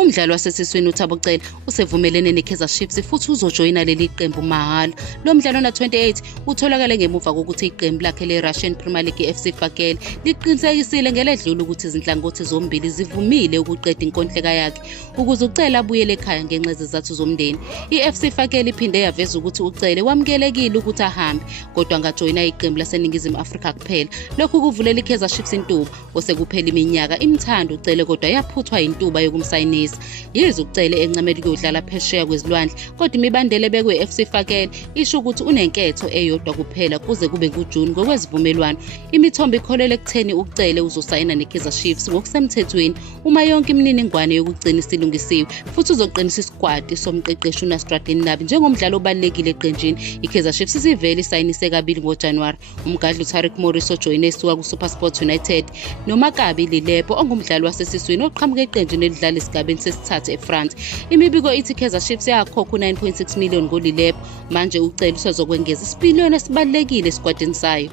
Umdlali wasesiswini uThabo Cele usevumelene neKaizer Chiefs futhi uzojoyina leli qembu mahhala. Lo mdlalo ona-28 utholakale ngemuva kokuthi iqembu lakhe le-Russian Premier League i-FC Vakele liqinisekisile ngeledlule ukuthi izinhlangothi zombili zivumile ukuqeda inkontileka yakhe ukuze uCele abuyele ekhaya ngenxa yezizathu zomndeni. I-FC Vakele iphinde yaveza ukuthi uCele wamukelekile ukuthi ahambe kodwa angajoyina iqembu laseNingizimu Afrika kuphela. Lokhu kuvulela iKaizer Chiefs intuba osekuphela iminyaka imthanda uCele kodwa yaphuthwa intuba yokumsayinisa. Yize uCele encamela ukuyodlala phesheya kwezilwandle kodwa imibandela ebekwe i-FC Vakele isho ukuthi unenketho eyodwa kuphela kuze kube nguJuni ngokwezivumelwano. Imithombo ikholelwa ekutheni uCele uzosayina neKaizer Chiefs ngokusemthethweni uma yonke imininingwane yokugcina isilungisiwe futhi uzoqinisa isikwadi somqeqeshi uNasruddin Nabi njengomdlalo obalulekile eqenjini. iKaizer Chiefs isivele isayinise kabili ngoJanuwari umgadli uTariq Morris ojoyine esuka kuSuperSport United noMaccabi Lilepo ongumdlali wasesiswini oqhamuka eqenjini elidlala esigabeni sesithathu eFrance. Imibiko ithi iKaizer Chiefs yakhokha u9.6 million ngoLilepo. Manje uCele usezokwengeza isipiliyoni esibalulekile esikwadini sayo.